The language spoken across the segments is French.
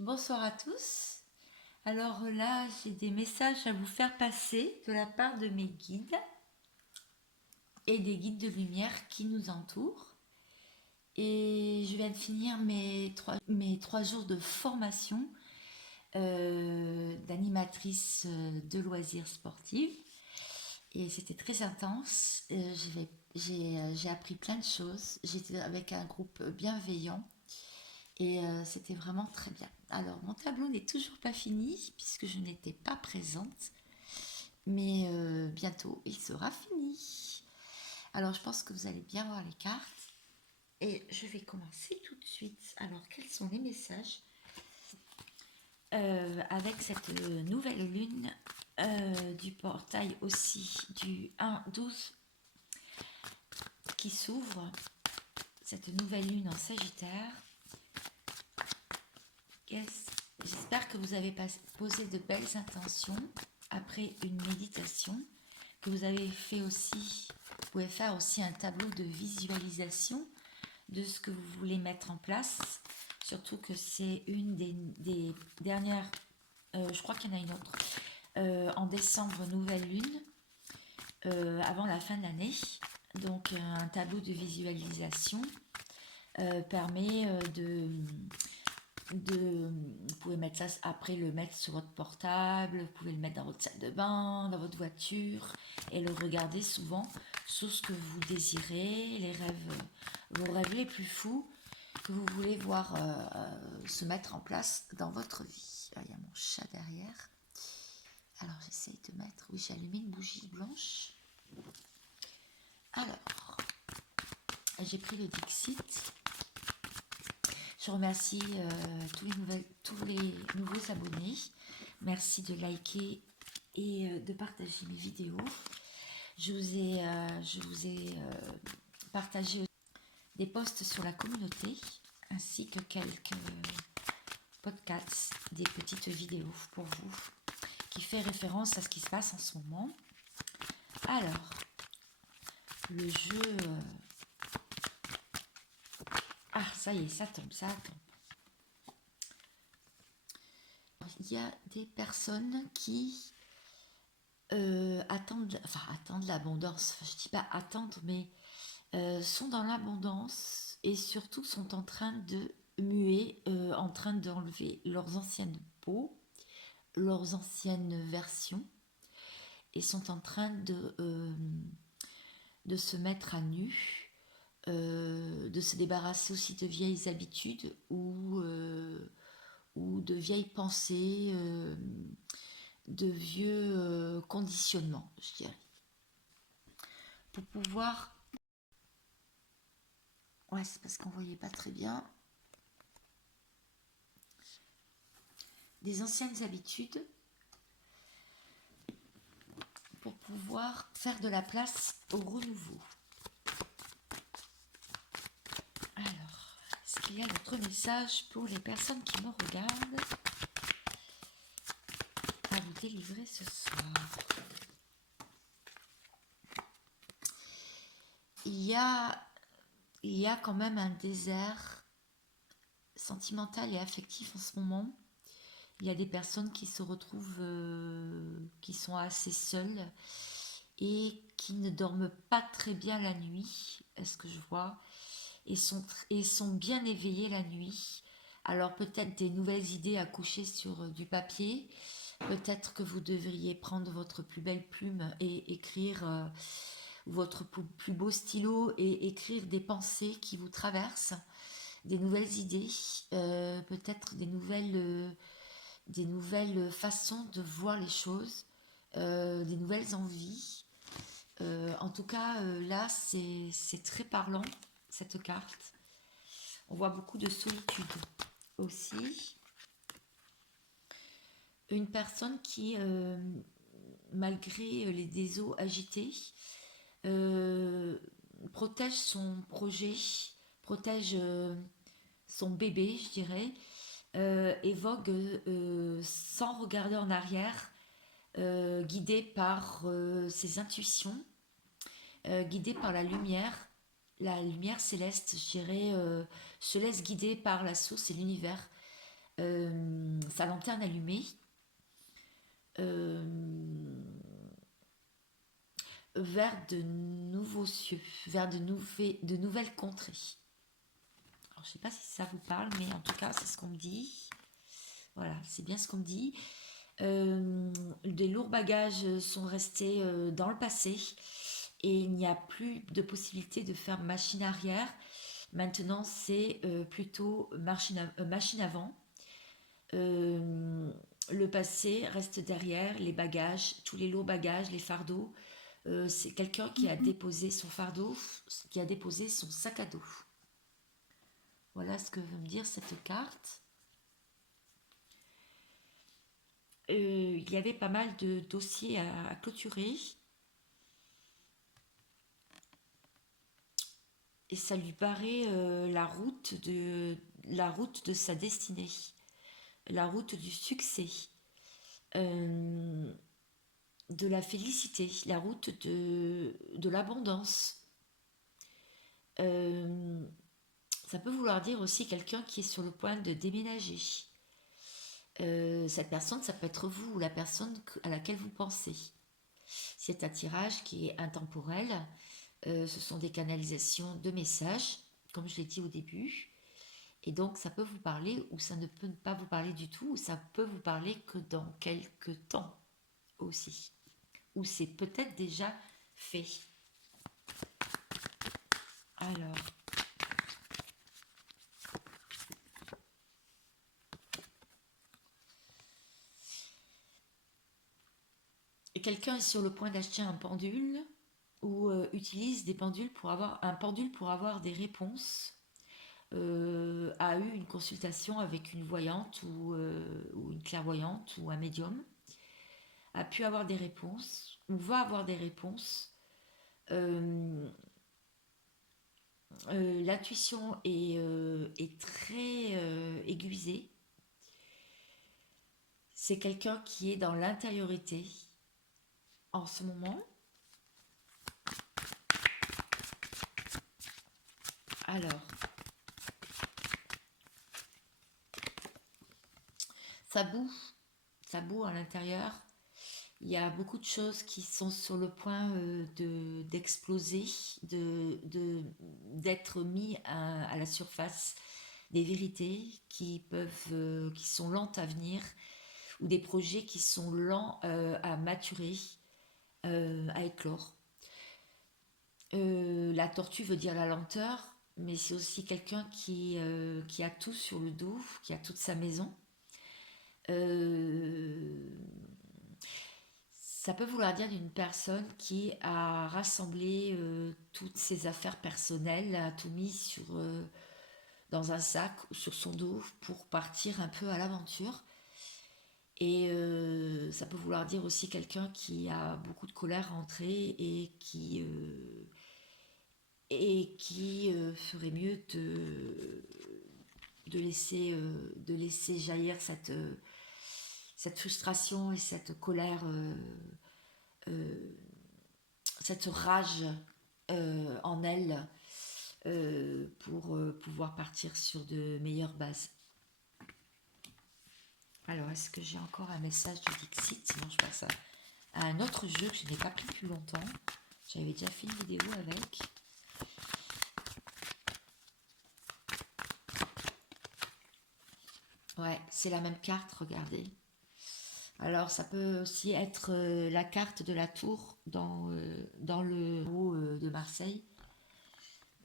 Bonsoir à tous. Alors là, j'ai des messages à vous faire passer de la part de mes guides et des guides de lumière qui nous entourent. Et je viens de finir mes trois jours de formation d'animatrice de loisirs sportifs. Et c'était très intense. J'ai appris plein de choses. J'étais avec un groupe bienveillant. Et c'était vraiment très bien. Alors, mon tableau n'est toujours pas fini puisque je n'étais pas présente, mais bientôt il sera fini. Alors, je pense que vous allez bien voir les cartes et je vais commencer tout de suite. Alors, quels sont les messages avec cette nouvelle lune du portail aussi du 1-12 qui s'ouvre, cette nouvelle lune en Sagittaire? J'espère que vous avez posé de belles intentions après une méditation, que vous avez fait aussi, vous pouvez faire aussi un tableau de visualisation de ce que vous voulez mettre en place, surtout que c'est une des dernières, je crois qu'il y en a une autre, en décembre, nouvelle lune, avant la fin de l'année. Donc un tableau de visualisation permet vous pouvez mettre ça après, le mettre sur votre portable, vous pouvez le mettre dans votre salle de bain, dans votre voiture et le regarder souvent sur ce que vous désirez, vos rêves les plus fous que vous voulez voir se mettre en place dans votre vie. Il y a mon chat derrière. Alors j'essaye de mettre, oui, j'ai allumé une bougie blanche. Alors, j'ai pris le Dixit. Je remercie tous les nouveaux abonnés. Merci de liker et de partager mes vidéos. Je vous ai partagé des posts sur la communauté ainsi que quelques podcasts, des petites vidéos pour vous qui fait référence à ce qui se passe en ce moment. Alors, le jeu... Ah, ça y est, ça tombe. Il y a des personnes qui attendent l'abondance. Enfin, je ne dis pas attendre, mais sont dans l'abondance et surtout sont en train de muer, en train d'enlever leurs anciennes peaux, leurs anciennes versions et sont en train de se mettre à nu, de se débarrasser aussi de vieilles habitudes ou de vieilles pensées, de vieux conditionnements, je dirais. Pour pouvoir... Ouais, c'est parce qu'on ne voyait pas très bien. Des anciennes habitudes pour pouvoir faire de la place au renouveau. Alors, est-ce qu'il y a d'autres messages pour les personnes qui me regardent à vous délivrer ce soir? Il y a quand même un désert sentimental et affectif en ce moment. Il y a des personnes qui se retrouvent, qui sont assez seules et qui ne dorment pas très bien la nuit, est-ce que je vois, et sont bien éveillées la nuit. Alors peut-être des nouvelles idées à coucher sur du papier, peut-être que vous devriez prendre votre plus belle plume et écrire votre plus beau stylo et écrire des pensées qui vous traversent, des nouvelles idées, peut-être des nouvelles façons de voir les choses, des nouvelles envies. En tout cas, là, c'est très parlant, cette carte. On voit beaucoup de solitude aussi. Une personne qui, malgré les déseaux agités, protège son projet, protège son bébé, je dirais, et vogue sans regarder en arrière, guidé par ses intuitions, guidé par la lumière céleste, je dirais, se laisse guider par la source et l'univers, sa lanterne allumée, euh, vers de nouveaux cieux, vers de nouvelles contrées. Alors, je ne sais pas si ça vous parle, mais en tout cas, c'est ce qu'on me dit. Voilà, c'est bien ce qu'on me dit. Des lourds bagages sont restés dans le passé et il n'y a plus de possibilité de faire machine arrière. Maintenant, c'est plutôt machine avant. Euh, le passé reste derrière, les bagages, tous les lourds bagages, les fardeaux. C'est quelqu'un qui a déposé son fardeau, qui a déposé son sac à dos. Voilà ce que veut me dire cette carte. Il y avait pas mal de dossiers à clôturer. Et ça lui paraît la route de sa destinée, la route du succès, euh, de la félicité, la route de l'abondance. Euh, Ça peut vouloir dire aussi quelqu'un qui est sur le point de déménager. Cette personne, ça peut être vous ou la personne à laquelle vous pensez. C'est un tirage qui est intemporel. Ce sont des canalisations de messages, comme je l'ai dit au début. Et donc, ça peut vous parler ou ça ne peut pas vous parler du tout, ou ça peut vous parler que dans quelques temps aussi. Ou c'est peut-être déjà fait. Alors, quelqu'un est sur le point d'acheter un pendule ou utilise des pendules pour avoir un pendule pour avoir des réponses. A eu une consultation avec une voyante ou une clairvoyante ou un médium, a pu avoir des réponses ou va avoir des réponses. Euh, L'intuition est très aiguisée. C'est quelqu'un qui est dans l'intériorité en ce moment. Alors, ça boue, ça boue à l'intérieur. Il y a beaucoup de choses qui sont sur le point d'exploser, d'être mis à la surface, des vérités qui sont lentes à venir, ou des projets qui sont lents à maturer, à éclore. La tortue veut dire la lenteur, mais c'est aussi quelqu'un qui a tout sur le dos, qui a toute sa maison. Euh, Ça peut vouloir dire d'une personne qui a rassemblé toutes ses affaires personnelles, a tout mis dans un sac ou sur son dos pour partir un peu à l'aventure. Et ça peut vouloir dire aussi quelqu'un qui a beaucoup de colère rentrée et qui ferait mieux de laisser jaillir cette frustration et cette colère, euh, cette rage en elle pour pouvoir partir sur de meilleures bases. Alors, est-ce que j'ai encore un message de Dixit? Sinon, je passe à un autre jeu que je n'ai pas pris depuis longtemps. J'avais déjà fait une vidéo avec. Ouais, c'est la même carte, regardez. Alors, ça peut aussi être la carte de la tour dans le haut de Marseille.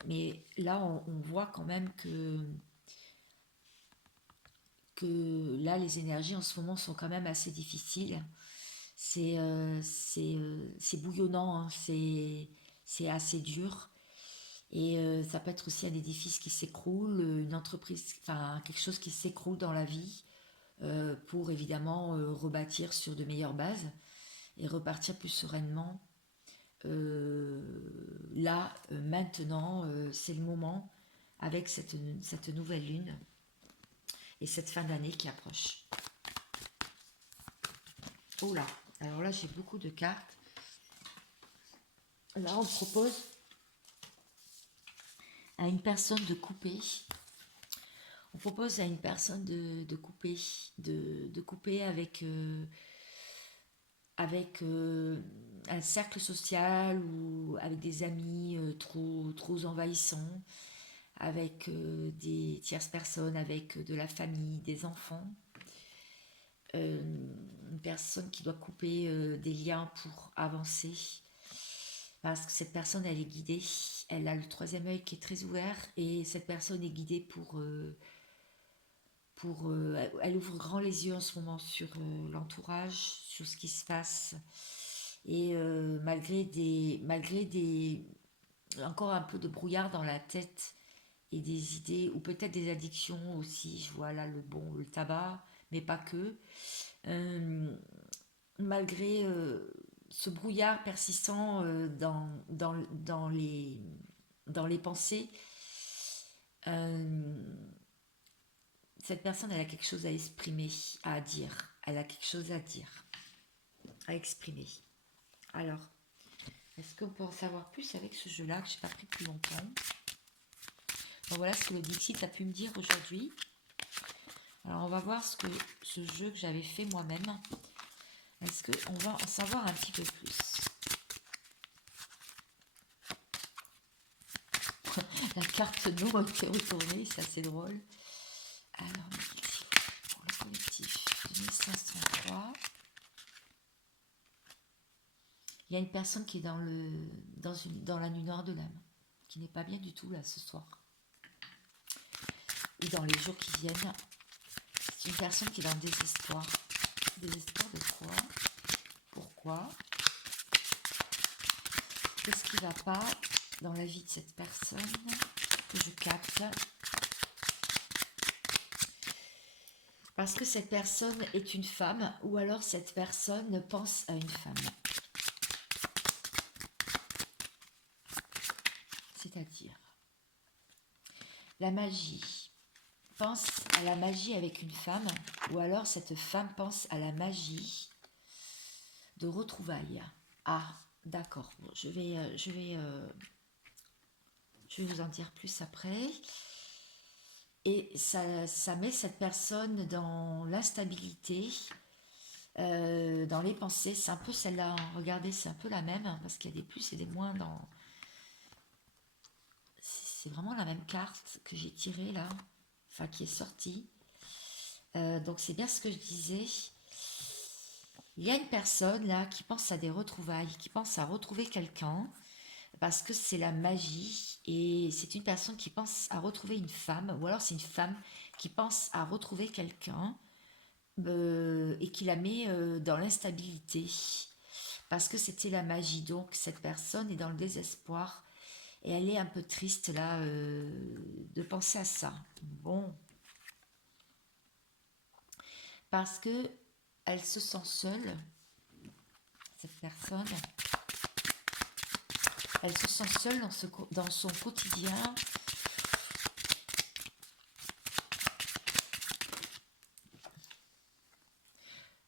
Mais là, on voit quand même que là, les énergies en ce moment sont quand même assez difficiles. C'est bouillonnant, hein, c'est assez dur. Et ça peut être aussi un édifice qui s'écroule, une entreprise, enfin quelque chose qui s'écroule dans la vie pour évidemment rebâtir sur de meilleures bases et repartir plus sereinement. Là, maintenant, c'est le moment avec cette nouvelle lune et cette fin d'année qui approche. Oh là, alors là j'ai beaucoup de cartes. Là on propose à une personne de couper. On propose à une personne de couper, de couper avec un cercle social ou avec des amis trop envahissants, avec des tierces personnes, avec de la famille, des enfants. Euh, une personne qui doit couper des liens pour avancer. Parce que cette personne, elle est guidée. Elle a le troisième œil qui est très ouvert et cette personne est guidée elle ouvre grand les yeux en ce moment sur l'entourage, sur ce qui se passe. Et malgré encore un peu de brouillard dans la tête et des idées, ou peut-être des addictions aussi, je vois là le tabac, mais pas que. Euh, malgré ce brouillard persistant dans les pensées, euh, cette personne, elle a quelque chose à exprimer, à dire. Elle a quelque chose à dire, à exprimer. Alors, est-ce qu'on peut en savoir plus avec ce jeu-là que je n'ai pas pris plus longtemps? Bon, voilà ce que le Dixit a pu me dire aujourd'hui. Alors, on va voir ce jeu que j'avais fait moi-même. Est-ce qu'on va en savoir un petit peu plus? La carte non qui est retournée, c'est assez drôle. Alors, pour le collectif 2503, il y a une personne qui est dans la nuit noire de l'âme, qui n'est pas bien du tout là ce soir. Et dans les jours qui viennent, c'est une personne qui est dans le désespoir. Désespoir de quoi? Pourquoi? Qu'est-ce qui ne va pas dans la vie de cette personne que je capte? Parce que cette personne est une femme ou alors cette personne pense à une femme. C'est-à-dire la magie. Pense à la magie avec une femme ou alors cette femme pense à la magie de retrouvailles. Ah, d'accord. Bon, je vais vous en dire plus après. Et ça met cette personne dans l'instabilité, dans les pensées. C'est un peu celle-là. Regardez, c'est un peu la même, hein, parce qu'il y a des plus et des moins dans... C'est vraiment la même carte que j'ai tirée là, enfin qui est sortie. Donc c'est bien ce que je disais. Il y a une personne là qui pense à des retrouvailles, qui pense à retrouver quelqu'un, parce que c'est la magie, et c'est une personne qui pense à retrouver une femme, ou alors c'est une femme qui pense à retrouver quelqu'un, et qui la met dans l'instabilité, parce que c'était la magie. Donc cette personne est dans le désespoir, et elle est un peu triste là de penser à ça. Bon, parce que elle se sent seule, cette personne. Elle se sent seule dans son quotidien.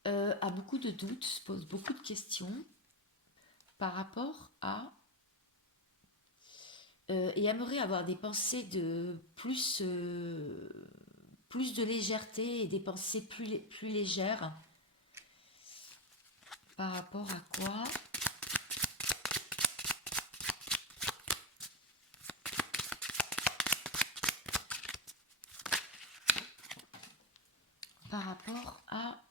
A beaucoup de doutes, se pose beaucoup de questions par rapport à... et aimerait avoir des pensées de plus de légèreté et des pensées plus légères. Par rapport à quoi? Par rapport à...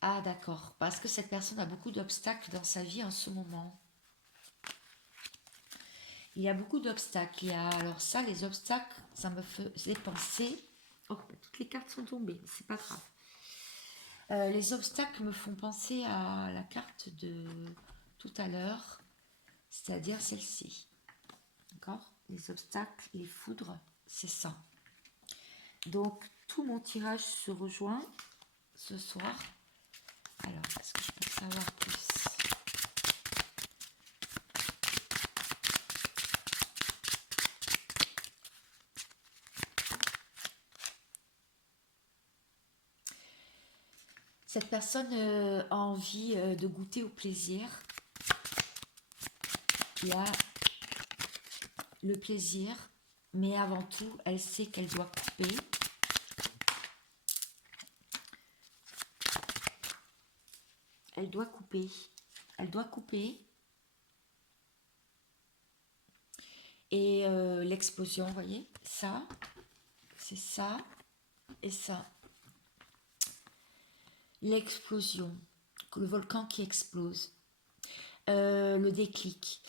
Ah d'accord, parce que cette personne a beaucoup d'obstacles dans sa vie en ce moment. Il y a beaucoup d'obstacles. Alors ça, les obstacles, ça me faisait penser... Oh, toutes les cartes sont tombées, c'est pas grave. Les obstacles me font penser à la carte de tout à l'heure, c'est-à-dire celle-ci. D'accord? Les obstacles, les foudres, c'est ça. Donc, tout mon tirage se rejoint ce soir. Alors, est-ce que je peux savoir plus? Cette personne a envie de goûter au plaisir. Il y a le plaisir mais avant tout, elle sait qu'elle doit couper. Elle doit couper. Elle doit couper. Et l'explosion, vous voyez, ça, c'est ça et ça. L'explosion, le volcan qui explose. Le déclic.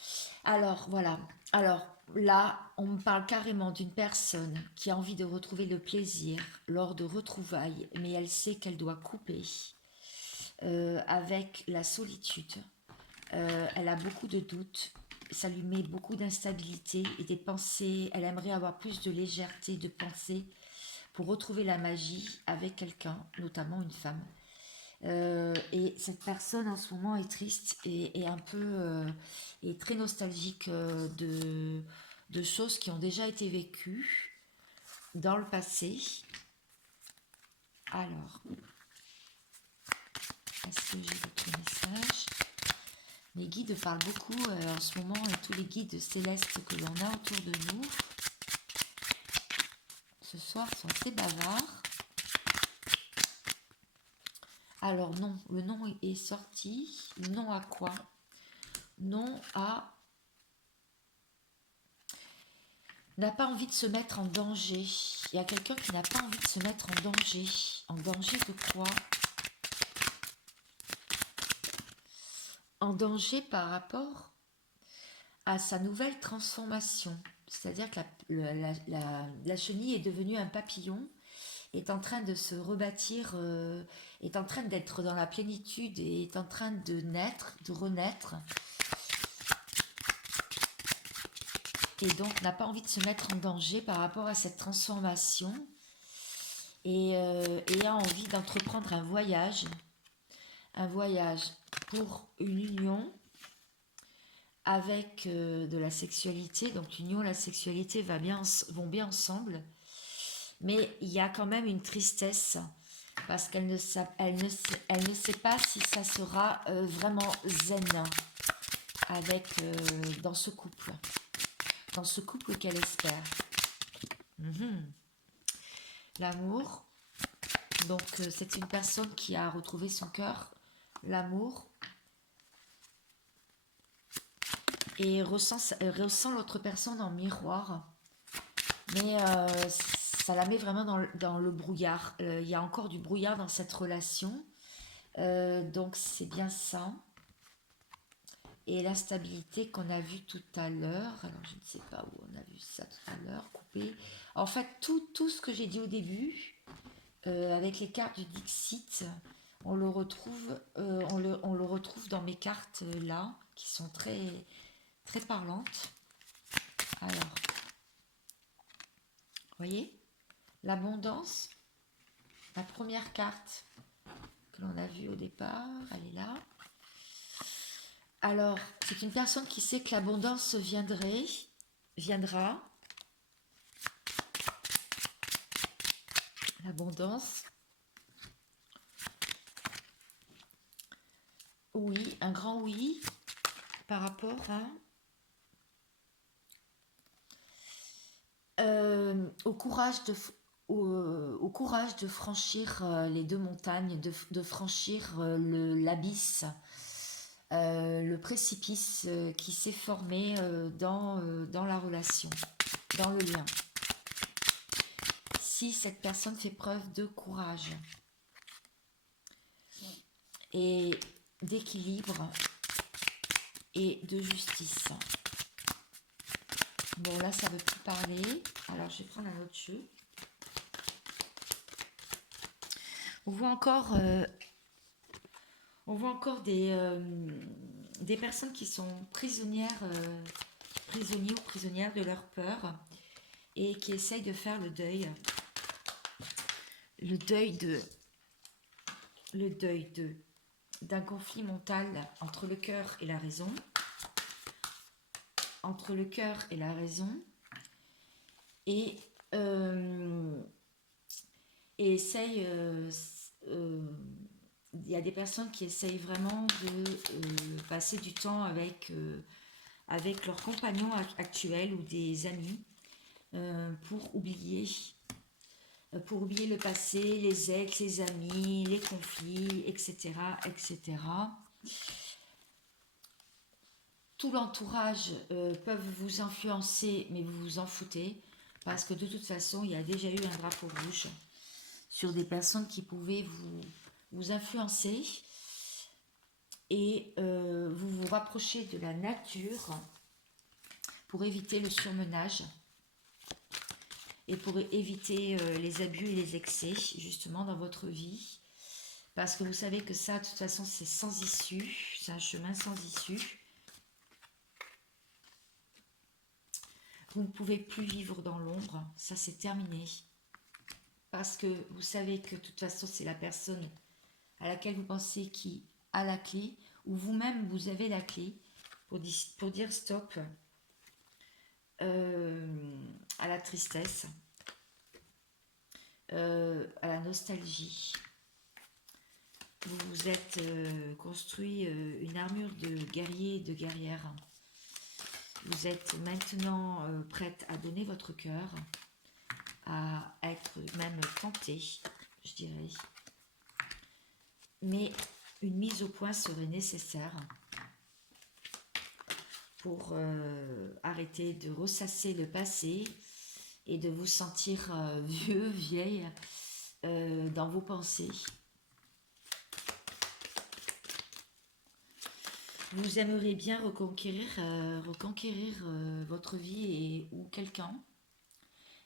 Alors, voilà. Alors, là, on me parle carrément d'une personne qui a envie de retrouver le plaisir lors de retrouvailles, mais elle sait qu'elle doit couper avec la solitude. Elle a beaucoup de doutes, ça lui met beaucoup d'instabilité et des pensées. Elle aimerait avoir plus de légèreté de pensée pour retrouver la magie avec quelqu'un, notamment une femme. Et cette personne en ce moment est triste et un peu est très nostalgique de choses qui ont déjà été vécues dans le passé. Alors, est-ce que j'ai d'autres messages? Les guides parlent beaucoup en ce moment et tous les guides célestes que l'on a autour de nous ce soir sont assez bavards. Alors non, le nom est sorti. Non à quoi? Non à... n'a pas envie de se mettre en danger. Il y a quelqu'un qui n'a pas envie de se mettre en danger. En danger de quoi? En danger par rapport à sa nouvelle transformation. C'est-à-dire que la chenille est devenue un papillon, est en train de se rebâtir, est en train d'être dans la plénitude et est en train de naître, de renaître. Et donc n'a pas envie de se mettre en danger par rapport à cette transformation et a envie d'entreprendre un voyage pour une union avec de la sexualité. Donc l'union et la sexualité vont bien ensemble, mais il y a quand même une tristesse parce qu'elle ne sait pas si ça sera vraiment zen avec dans ce couple qu'elle espère. L'amour, donc c'est une personne qui a retrouvé son cœur, l'amour, et ressent l'autre personne en miroir, mais ça la met vraiment dans le brouillard. Il y a encore du brouillard dans cette relation, donc c'est bien ça. Et la stabilité qu'on a vue tout à l'heure, alors je ne sais pas où on a vu ça tout à l'heure, coupé. En fait, tout ce que j'ai dit au début, avec les cartes du Dixit, on le retrouve dans mes cartes là, qui sont très, très parlantes. Alors, vous voyez, l'abondance, la première carte que l'on a vue au départ, elle est là. Alors, c'est une personne qui sait que l'abondance viendra. L'abondance. Oui, un grand oui par rapport au courage de franchir les deux montagnes, de franchir l'abysse, le précipice qui s'est formé dans la relation, dans le lien. Si cette personne fait preuve de courage et d'équilibre et de justice. Bon, là, ça ne veut plus parler. Alors, je vais prendre un autre jeu. On voit encore des personnes qui sont prisonniers ou prisonnières de leur peur et qui essayent de faire le deuil d'un conflit mental entre le cœur et la raison, et essayent il y a des personnes qui essayent vraiment de passer du temps avec leur compagnon actuel ou des amis pour oublier le passé, les ex, les amis, les conflits, etc., etc. Tout l'entourage peuvent vous influencer, mais vous vous en foutez, parce que de toute façon, il y a déjà eu un drapeau rouge sur des personnes qui pouvaient vous influencer et vous vous rapprochez de la nature pour éviter le surmenage et pour éviter les abus et les excès justement dans votre vie, parce que vous savez que ça de toute façon c'est sans issue, c'est un chemin sans issue. Vous ne pouvez plus vivre dans l'ombre, ça c'est terminé, parce que vous savez que de toute façon c'est la personne à laquelle vous pensez qui a la clé, ou vous-même vous avez la clé pour dire stop à la tristesse, à la nostalgie. Vous vous êtes construit une armure de guerrier et de guerrière. Vous êtes maintenant prête à donner votre cœur, à être même tentée, je dirais. Mais une mise au point serait nécessaire pour arrêter de ressasser le passé et de vous sentir vieux, vieille dans vos pensées. Vous aimeriez bien reconquérir votre vie ou quelqu'un,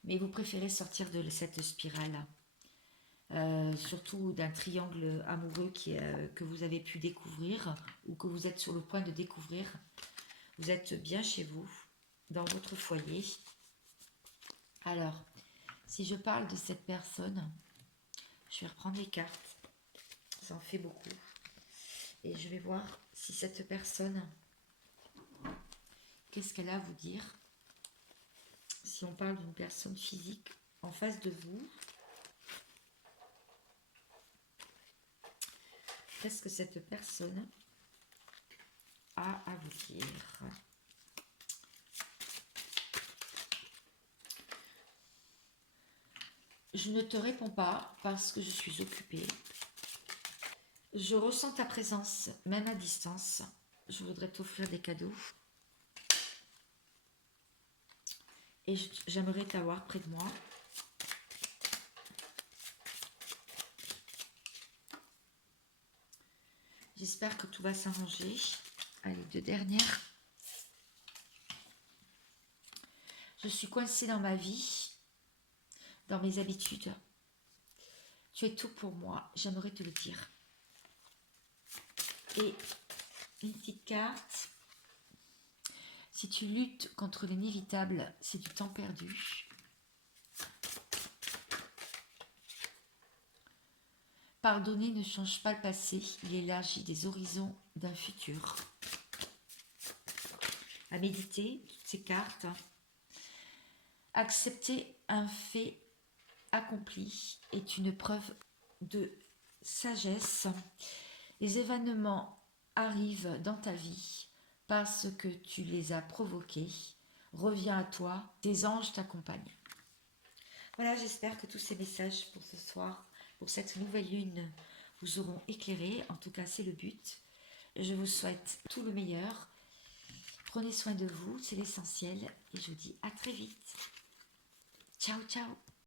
mais vous préférez sortir de cette spirale, surtout d'un triangle amoureux que vous avez pu découvrir ou que vous êtes sur le point de découvrir. Vous êtes bien chez vous, dans votre foyer. Alors, si je parle de cette personne, je vais reprendre les cartes, ça en fait beaucoup, et je vais voir si cette personne, qu'est-ce qu'elle a à vous dire. Si on parle d'une personne physique en face de vous, qu'est-ce que cette personne a à vous dire? Je ne te réponds pas parce que je suis occupée. Je ressens ta présence, même à distance. Je voudrais t'offrir des cadeaux. Et j'aimerais t'avoir près de moi. J'espère que tout va s'arranger. Allez, deux dernières. Je suis coincée dans ma vie, dans mes habitudes. Tu es tout pour moi, j'aimerais te le dire. Et une petite carte. Si tu luttes contre l'inévitable, c'est du temps perdu. Pardonner ne change pas le passé, il élargit des horizons d'un futur. À méditer, toutes ces cartes. Accepter un fait accompli est une preuve de sagesse. Les événements arrivent dans ta vie parce que tu les as provoqués. Reviens à toi, tes anges t'accompagnent. Voilà, j'espère que tous ces messages pour ce soir, pour cette nouvelle lune, vous auront éclairé. En tout cas, c'est le but. Je vous souhaite tout le meilleur. Prenez soin de vous, c'est l'essentiel. Et je vous dis à très vite. Ciao, ciao.